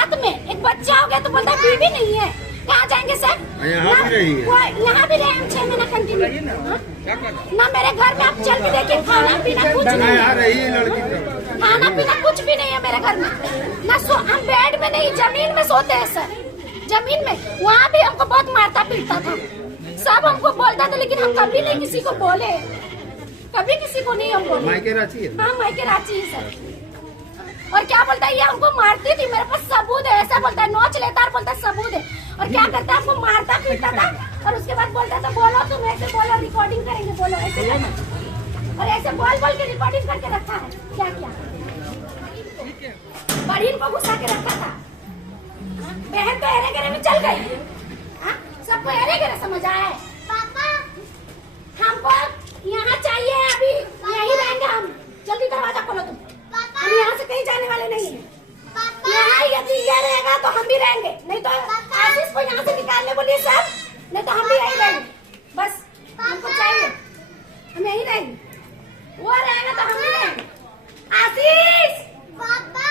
रात में एक बच्चा हो गया तो बोलता है बीवी नहीं है, कहाँ जाएंगे सर? यहाँ भी रहे हम 6 महीना कंटिन्यू। ना मेरे घर में आप चल के देखिए, खाना पीना कुछ नहीं है, खाना पीना कुछ भी नहीं है मेरे घर में। ना हम बेड में नहीं, जमीन में सोते हैं सर, जमीन में। वहाँ भी हमको बहुत मारता पीटता था, सब हमको बोलता था, लेकिन हम कभी नहीं किसी को बोले, कभी किसी को नहीं हम बोले। मायके रांची है? हाँ मायके रांची है सर। और क्या बोलता है, ये हमको मारती थी, मेरे पास सबूत है, ऐसा बोलता है, नोच लेता है, बोलता है सबूत है। और क्या करता है, हमको मारता पीटता था, और उसके बाद बोलता था बोलो तुम, ऐसे बोलो, रिकॉर्डिंग करेंगे, बोलो ऐसे करना। और ऐसे बोल बोल के रिकॉर्डिंग करके रखा है। क्या क्या बहन को घुसा के रखा था, बहन तो एरे गेरे में चल गई, सबको एरे गेरे समझ आया है। पापा हमको यहाँ चाहिए, अभी यहीं रहेंगे हम, जल्दी दरवाजा खोलो तुम, हम यहाँ से कहीं जाने वाले नहीं हैं। यहाँ यदि ये रहेगा तो हम भी रहेंगे, नहीं तो आशीष को यहाँ से निकालने बोलिए सब, नहीं तो हम भी यहीं रहेंगे। बस हमको चाहिए, हम यहीं रहेंगे, वो रहेगा तो हम भी रहेंगे। आशीष पापा,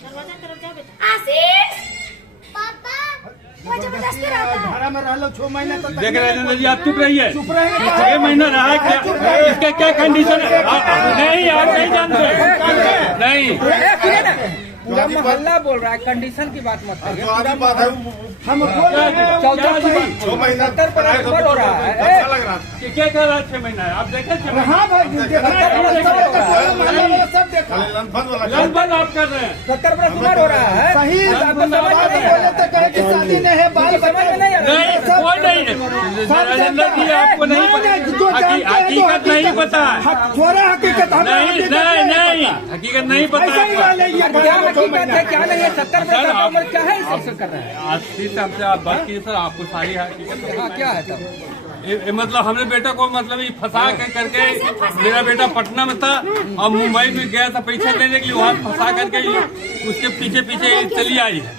दरवाजा तरफ जाओ बेटा। आशीष पापा, वो जबरदस्ती रहता है। भाड़ा में रह लो 6 महीने तक। देख रहे हैं जी, आप चुप रहिए। चुप रहेंगे। 6 महीना रहा है, इसका क्या कंडीशन है? नहीं, आप नहीं जानते। नहीं, पूरा मोहल्ला बोल रहा है, कंडीशन की बात मत करिए। हम बोल रहे हैं 6 महीना 70% हो रहा है। क्या कह रहा है 6 महीना है? आप देखे 6 महीना? हाँ भाई, सब देखा, लगभग आप कर रहे हैं। 70% हो रहा है। सही बोले तो कहे कि शादी नहीं है, बाल समझ में नहीं आ रहा है। नहीं, कोई नहीं है राजेंद्र जी, आपको नहीं हकीकत नहीं पता है। थोड़ा हकीकत नहीं, हकीकत नहीं पता है। क्या हकीकत है, क्या नहीं है? 70% उम्र क्या है, इसे कर रहे हैं। आज फिर हमसे आप बात कीजिए सर, आपको सारी हकीकत। हाँ, क्या है तब? मतलब हमने बेटा को मतलब ये फंसा करके, मेरा बेटा पटना में था और मुंबई में गया था पैसा लेने के लिए, वहाँ फंसा करके उसके पीछे पीछे चली आई है,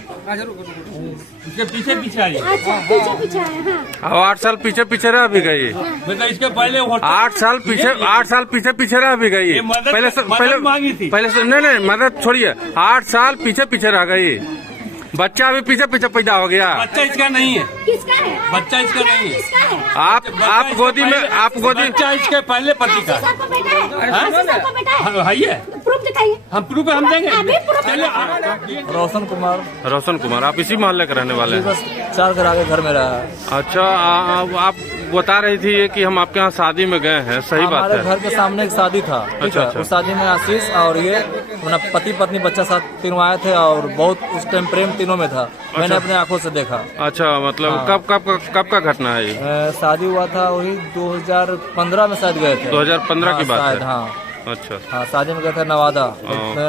उसके पीछे पीछे आई है। अच्छा, पीछे आए, हाँ। 8 साल पीछे रह भी गई। मतलब इसके पहले 8 साल पीछे रह भी गई। पहले मांगी थी। पहले नहीं, मदद छोड़िए, 8 साल पीछे रह गई। बच्चा भी पीछे पैदा हो गया। बच्चा इसका नहीं है। किसका है? बच्चा इसका नहीं है। किसका है? आप गोदी बच्चा इसके पहले पति का है। आपका बेटा है? आपका बेटा है? है ये? प्रूफ दिखाइए। हम प्रूफ हम देंगे। अभी प्रूफ चलिए। रोशन कुमार, आप इसी मोहल्ले के रहने वाले हैं? बस 4 घर आगे घर में रहा। अच्छा, आप बता रही थी कि हम आपके यहाँ शादी में गए हैं, सही बात हमारे है? घर के सामने एक शादी था, ठीक है। अच्छा। उस शादी में आशीष और ये अपना पति पत्नी बच्चा साथ तीनों आए थे, और बहुत उस टाइम प्रेम तीनों में था। मैंने अपने आंखों से देखा। अच्छा, मतलब हाँ। कब का घटना है ये? शादी हुआ था वही 2015 में शायद गए थे। 2015 की बात है? हाँ। अच्छा, हाँ, शादी में गया था नवादा।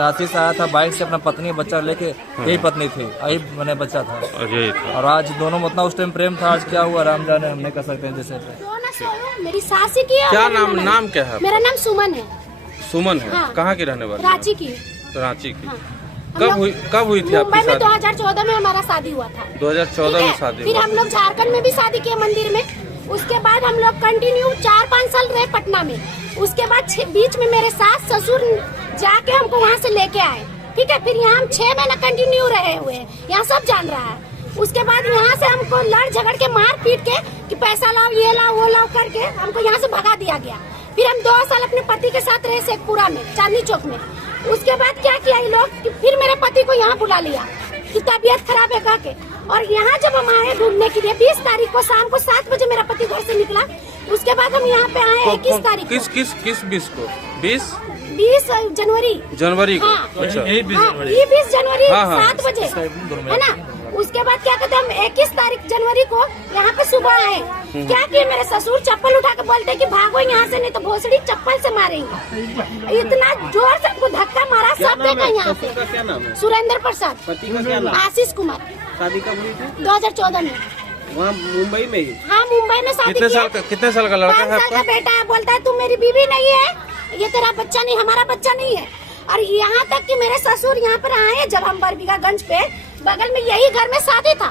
आशीष आया था बाइक से, अपना पत्नी बच्चा लेके, यही पत्नी थी, यही मैंने बच्चा था। यही था। और आज दोनों में उतना उस टाइम प्रेम था, आज क्या हुआ राम जाने, हम नहीं कर सकते हैं जैसे। मेरी सासी की है। क्या नाम क्या है? मेरा नाम सुमन है। सुमन है? हाँ। कहाँ की रहने वाली? रांची की। रांची की। हाँ। कब हुई थी आपकी मुंबई में शादी? 2014 में हमारा शादी हुआ था। 2014 में शादी फिर हुआ। हम लोग झारखंड में भी शादी किए मंदिर में। उसके बाद हम लोग कंटिन्यू 4-5 साल रहे पटना में। उसके बाद बीच में मेरे सास ससुर जाके हमको वहाँ से लेके आए, ठीक है। फिर यहाँ हम 6 महीना कंटिन्यू रहे हुए हैं, यहाँ सब जान रहा है। उसके बाद यहाँ से हमको लड़ झगड़ के मार पीट के कि पैसा लाओ, ये लाओ, वो लाओ करके हमको यहाँ से भगा दिया गया। फिर हम 2 साल अपने पति के साथ रहे शेखपुरा में, चांदनी चौक में। उसके बाद क्या किया ये लोग कि फिर मेरे पति को यहाँ बुला लिया कि तबीयत खराब है कह के। और यहाँ जब हम आए ढूंढने के लिए 20 तारीख को शाम को 7 बजे मेरा पति घर से निकला। उसके बाद हम यहाँ पे आए 21 तारीख को। किस 20 को? 20 जनवरी को? हाँ। अच्छा, ये 20 जनवरी हाँ, हाँ। 7 बजे है ना। उसके बाद क्या कहते हैं, हम 21 तारीख जनवरी को यहाँ पे सुबह आए। क्या किए मेरे ससुर चप्पल उठा के बोलते कि भागो यहाँ से, नहीं तो भोसड़ी चप्पल से मारेंगे। इतना जोर से हमको धक्का मारा, सब देखा यहाँ पे। क्या नाम है? सुरेंद्र प्रसाद। पति का क्या नाम? आशीष कुमार। शादी कब हुई थी? 2014 में। वहाँ मुंबई में ही? हाँ, मुंबई में शादी कितने साल का लड़का 5 है साल आपका? का बेटा है। बोलता है तू मेरी बीवी नहीं है, ये तेरा बच्चा नहीं, हमारा बच्चा नहीं है। और यहाँ तक कि मेरे ससुर यहाँ पर आए जब हम बरबीघागंज पे, बगल में यही घर में शादी था,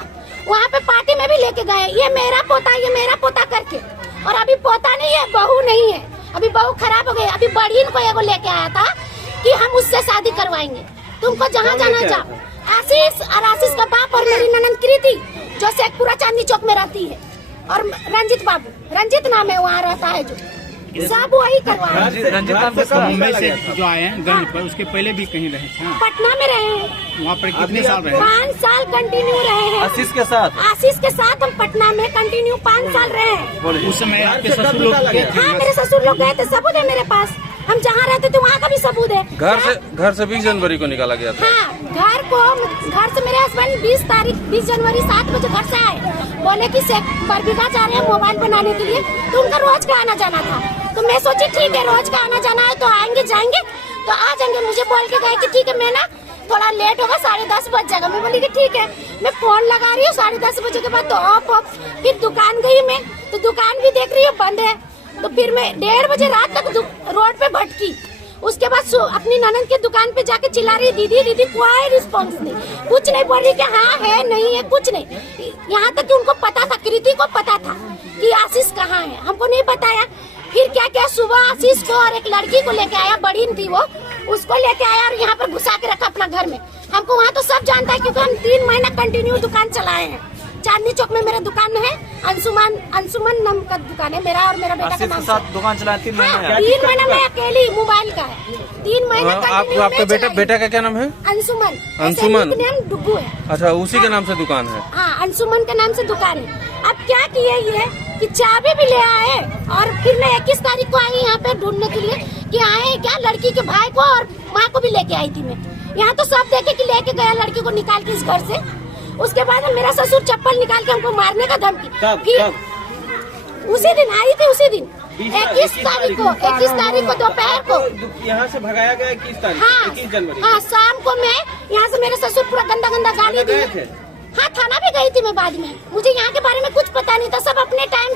वहाँ पे पार्टी में भी लेके गए, ये मेरा पोता करके। और अभी पोता नहीं है, बहू नहीं है, अभी बहू खराब हो गई। अभी बड़ी को एगो लेके आया था कि हम उससे शादी करवाएंगे। तुमको जहाँ जाना जाओ। आशीष और आशीष का बाप और मेरी ननद कृति जो शेखपुरा चांदनी चौक में रहती है, और रंजित बाबू, रंजित नाम है, वहाँ रहता है जो, सब वही करवा रहे हैं। मुंबई से जो आए हैं गंज पर, उसके पहले भी कहीं रहे थे? पटना में रहे हैं। वहाँ पर कितने साल रहे? 5 साल कंटिन्यू रहे हैं। आशीष के साथ हम पटना में कंटिन्यू 5 साल रहे हैं। उस समय आपके ससुर लोग गए थे? हाँ, मेरे ससुर लोग गए थे, सबूत है मेरे पास। हम जहाँ रहते थे वहाँ का भी सबूत है। घर से 20 जनवरी को निकाला गया था। हाँ, घर से मेरे हस्बैंड 20 जनवरी 7 बजे घर से आए, बोले कि बरबीघा जा रहे हैं मोबाइल बनाने के लिए, तो उनका रोज का आना जाना था। तो मैं सोची ठीक है, रोज का आना जाना है तो आएंगे जाएंगे तो आ जाएंगे। मुझे बोल के गए कि ठीक है, मैं ना थोड़ा लेट होगा, 10:30 बज जाएगा। मैं बोली कि ठीक है। मैं फोन लगा रही हूँ, 10:30 बजे के बाद तो ऑफ। फिर दुकान गई मैं, तो दुकान भी देख रही हूँ बंद है। तो फिर मैं 1:30 बजे रात तक रोड पे भटकी। उसके बाद अपनी ननद के दुकान पे जाके चिल्ला रही, दीदी दीदी, कोई रिस्पॉन्स नहीं, कुछ नहीं बोल रही कि हाँ है नहीं है, कुछ नहीं। यहाँ तक कि उनको पता था, कृति को पता था कि आशीष कहाँ है, हमको नहीं बताया। फिर क्या क्या, सुबह आशीष को और एक लड़की को लेके आया, बड़ी थी वो, उसको लेके आया और यहाँ पर घुसा के रखा अपना घर में। हमको वहाँ तो सब जानता है क्योंकि हम 3 महीना कंटिन्यू दुकान चलाए हैं। चांदनी चौक में मेरा दुकान है, अंशुमन नाम का दुकान है मेरा और मेरा बेटा का नाम। साथ दुकान चलाए 3 महीने। 3 महीना मैं अकेली, मोबाइल का है। 3 महीना आपके बेटा का क्या नाम है? अंशुमन नाम डुग्गू है। अच्छा, उसी के नाम से दुकान है? हाँ, अंशुमन के नाम से दुकान है। अब क्या किया ये कि चाबी भी ले आए, और फिर मैं 21 तारीख को आई यहाँ पे ढूंढने के लिए कि आए क्या, लड़की के भाई को और माँ को भी लेके आई थी मैं। यहाँ तो सब देखे कि लेके गया लड़की को निकाल के इस घर से। उसके बाद मेरा ससुर चप्पल निकाल के हमको मारने का धमकी। उसी दिन आई थी, उसी दिन 21 तारीख को दोपहर को यहाँ से भगाया गया 21 तारीख, 21 जनवरी। हाँ, शाम को मैं यहाँ से, मेरे ससुर पूरा गंदा गाली दी। हाँ, थाना भी गई थी मैं बाद में। मुझे यहाँ के बारे में कुछ पता नहीं था, सब अपने टाइम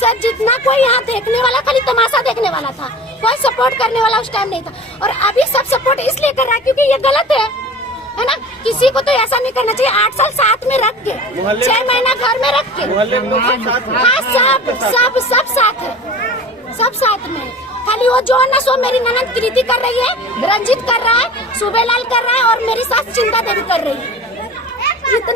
से, जितना कोई यहाँ देखने वाला, खाली तमाशा देखने वाला था, कोई सपोर्ट करने वाला उस टाइम नहीं था। और अभी सब सपोर्ट इसलिए कर रहा है क्योंकि ये गलत है ना। किसी को तो ऐसा नहीं करना चाहिए। 8 साल साथ में रख के, 6 महीना घर में रख के, हाँ, सब साथ है, सब साथ में। खाली वो जो ना सो मेरी ननद कृति कर रही है, रंजित कर रहा है, सुबेलाल कर रहा है, और मेरी सास चिंता देवी कर रही है। इतना